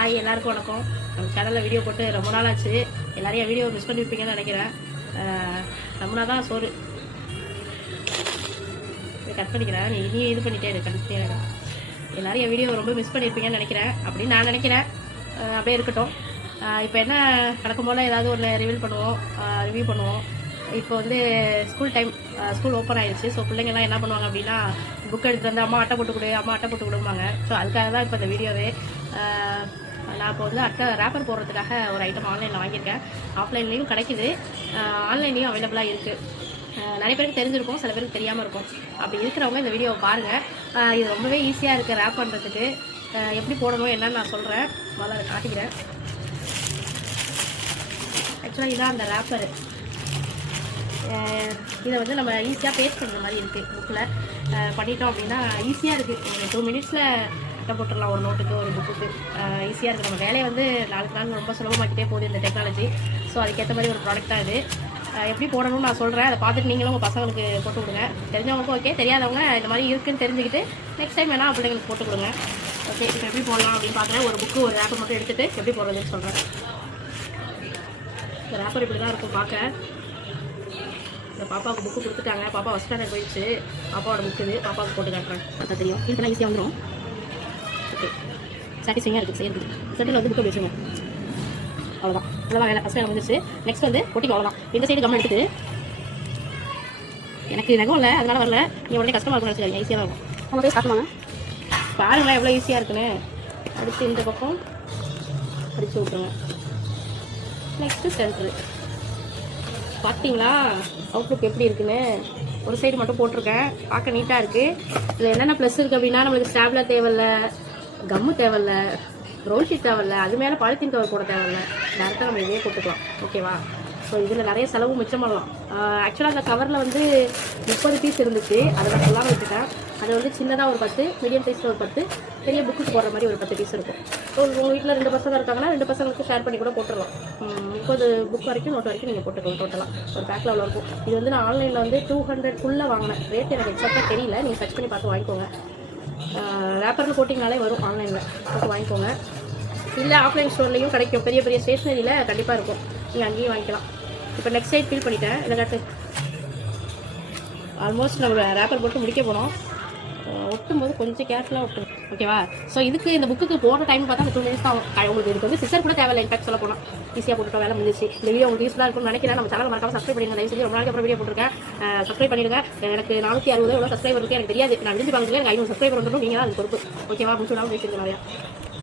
Hi எல்லாருக்கும் வணக்கம். நம்ம சேனலில் வீடியோ போட்டு ரொம்ப நாள் ஆச்சு. எல்லாரையும் வீடியோ மிஸ் பண்ணியிருப்பீங்கன்னு நினைக்கிறேன். நம்மனா தான் சோறு கட் பண்ணிக்கிறேன். நீ இது பண்ணிட்டே இரு, கண்டிப்பாக எல்லாரும் என் வீடியோ ரொம்ப மிஸ் பண்ணியிருப்பீங்கன்னு நினைக்கிறேன். அப்படின்னு நான் நினைக்கிறேன். அப்படியே இருக்கட்டும். இப்போ என்ன நடக்கும் போல் ஏதாவது ஒன்று ரிவ்யூ பண்ணுவோம். இப்போ வந்து ஸ்கூல் டைம், ஸ்கூல் ஓப்பன் ஆகிடுச்சு. ஸோ பிள்ளைங்கள்லாம் என்ன பண்ணுவாங்க அப்படின்னா புக் எடுத்துகிட்டு வந்து அம்மா அட்டை போட்டு கொடுப்பாங்க. ஸோ அதுக்காக தான் இப்போ இந்த வீடியோவே. நான் இப்போ வந்து ரேப்பர் போடுறதுக்காக ஒரு ஐட்டம் ஆன்லைனில் வாங்கியிருக்கேன். ஆஃப்லைன்லேயும் கிடைக்கிது, ஆன்லைன்லேயும் அவைலபிளாக இருக்குது. நிறைய பேருக்கு தெரிஞ்சிருக்கும், சில பேருக்கு தெரியாமல் இருக்கும். அப்படி இருக்கிறவங்க இந்த வீடியோவை பாருங்கள். இது ரொம்பவே ஈஸியாக இருக்குது ரேப் பண்ணுறதுக்கு. எப்படி போடணும் என்னன்னு நான் சொல்கிறேன். முதல்ல அதை காட்டிக்கிறேன். ஆக்சுவலாக இதான் அந்த ரேப்பரு. இதை வந்து நம்ம ஈஸியாக பேஸ்ட் பண்ணுற மாதிரி இருக்குது. புக்கில் பண்ணிட்டோம் அப்படின்னா ஈஸியாக இருக்குது. ஒரு 2 மினிட்ஸில் அட்டை போட்டுடலாம். ஒரு நோட்டுக்கு ஒரு புக்குக்கு ஈஸியாக இருக்குது. நம்ம வேலையை வந்து நாளுக்கு ரொம்ப சுலபமாக்கிட்டே போகுது இந்த டெக்னாலஜி. ஸோ அதுக்கேற்ற மாதிரி ஒரு ப்ராடக்ட் தான் இது. எப்படி போடணும்னு நான் சொல்கிறேன். அதை பார்த்துட்டு நீங்களும் உங்கள் பசங்களுக்கு போட்டு கொடுங்க. தெரிஞ்சவங்களுக்கும் ஓகே, தெரியாதவங்க இந்த மாதிரி இருக்குதுன்னு தெரிஞ்சுக்கிட்டு நெக்ஸ்ட் டைம் வேணால் பிள்ளைங்களுக்கு போட்டு கொடுங்க. ஓகே, இப்போ எப்படி போடலாம் அப்படின்னு பார்க்குறேன். ஒரு புக்கு ஒரு ரேப்பர் மட்டும் எடுத்துகிட்டு எப்படி போடுறதுன்னு சொல்கிறேன். இந்த ரேப்பர் இப்படி தான் இருக்கும் பார்க்க. இந்த பாப்பாவுக்கு புக்கு கொடுத்துட்டாங்க. பாப்பா ஃபஸ்ட் ஸ்டாண்டர்ட் போயிடுச்சு. பாப்பாவோட புக்கு இது. பாப்பாவுக்கு போட்டு காட்டுறேன். பார்த்தா தெரியும். இப்போலாம் ஈஸியாக வந்துடும். ஓகே, சாட்டிஸ்ஃபைங்காக இருக்குது செய்யறதுக்கு. செட்டில் வந்து புக்கு வச்சுங்க. அவ்வளோதான். அவ்வளோதான் வேலை. ஃபஸ்ட் டைம் வந்துருச்சு. நெக்ஸ்ட் வந்து ஒட்டிக்கு அவ்வளோதான். இந்த சைடு கம்மி எடுத்துட்டு எனக்கு நகம் இல்லை, அதனால வரல. நீ உடனே கஷ்டமாக இருக்கும்னு நினச்சிக்காங்க. ஈஸியாக தான் இருக்கும். அவங்க போய் காட்டுவாங்க பாருங்களேன் எவ்வளோ ஈஸியாக இருக்குன்னு. அடுத்து இந்த பக்கம் அடிச்சு விட்ருங்க. Next centre. பார்த்தீங்களா அவுட்லுக் எப்படி இருக்குன்னு? ஒரு சைடு மட்டும் போட்டிருக்கேன். பார்க்க நீட்டாக இருக்குது. இதில் என்னென்ன ப்ளஸ் இருக்குது அப்படின்னா, நம்மளுக்கு ஸ்டாப்லர் தேவையில்ல, கம்மு தேவையில்ல, ரோல் ஷீட் தேவையில்ல, அது மேலே பாலித்தீன் கவர் போட தேவையில்ல. டேரெக்டாக நம்ம இதே போட்டுக்கலாம். ஓகேவா? ஸோ இதில் நிறைய செலவு மிச்சம் பண்ணலாம். ஆக்சுவலாக அந்த கவரில் வந்து 30 பீஸ் இருந்துச்சு. அதை நான் சொல்லாமல் விட்டுட்டேன். அது வந்து சின்னதாக ஒரு 10, மீடியம் சைஸில் ஒரு 10, பெரிய புக்கு போடுற மாதிரி ஒரு 10 பீஸ் இருக்கும். ஸோ உங்கள் வீட்டில் 2 பசங்க இருக்காங்கன்னா 2 பசங்களுக்கு ஷேர் பண்ணி கூட போட்டுடலாம். 30 புக் வரைக்கும் நோட் வரைக்கும் நீங்கள் போட்டுக்கலாம். டோட்டலாக ஒரு பேக்கில் அவ்வளோ இருக்கும். இது வந்து நான் ஆன்லைனில் வந்து 200 வாங்கினேன். ரேட் எனக்கு எக்ஸாக்டாக தெரியல. நீங்கள் சர்ச் பண்ணி பார்த்து வாங்கிக்கோங்க. ரேப்பரில் போட்டிங்கனாலே வரும். ஆன்லைனில் போட்டு வாங்கிக்கோங்க. இல்லை ஆஃப்லைன் ஸ்டோர்லேயும் கிடைக்கும். பெரிய பெரிய ஸ்டேஷ்னரியில் கண்டிப்பாக இருக்கும். நீங்கள் அங்கேயும் வாங்கிக்கலாம். இப்போ நெக்ஸ்ட் சைட் ஃபில் பண்ணிட்டேன். இல்லை காட்டு. ஆல்மோஸ்ட் நம்ம ரேப்பர் போட்டு முடிக்க போனோம். ஒட்டும் போது கொஞ்சம் கேர்ஃபுல்லாக ஒட்டும். ஓகேவா? ஸோ இதுக்கு இந்த புக்கு போடுற டைம் பார்த்தா அந்த 2 மினிட்ஸ் தான் உங்களுக்கு. இதுக்கு வந்து சிசர் கூட தேவையில்லை. இன்ஃபேக்ட் சொல்ல போனால் ஈஸியாக போட்டுட்டோம். வேலை முடிஞ்சிச்சு. இந்த வீடியோ உங்களுக்கு யூஸ்ஃபுல்லாக இருக்கும்னு நினைக்கிறேன். நம்ம சேனல் மறக்காம சப்ஸ்கிரைப் பண்ணிடுங்க. தயவு செஞ்சு ரொம்ப நாளைக்கு அப்புறம் வீடியோ போட்டிருக்கேன். சப்ஸ்கிரைப் பண்ணிடுங்க. எனக்கு 460 எவ்வளோ சப்ஸ்கிரைபர் இருக்குது எனக்கு தெரியாது. நான் விரும்பி பார்க்குறேன். எனக்கு 500 சப்ஸ்கிரைபர் வந்துடும். நீங்கள் தான் அது பொறுப்பு. ஓகேவா? முடிச்சு விடாமல் பேசியிருக்கேன் நிறையா.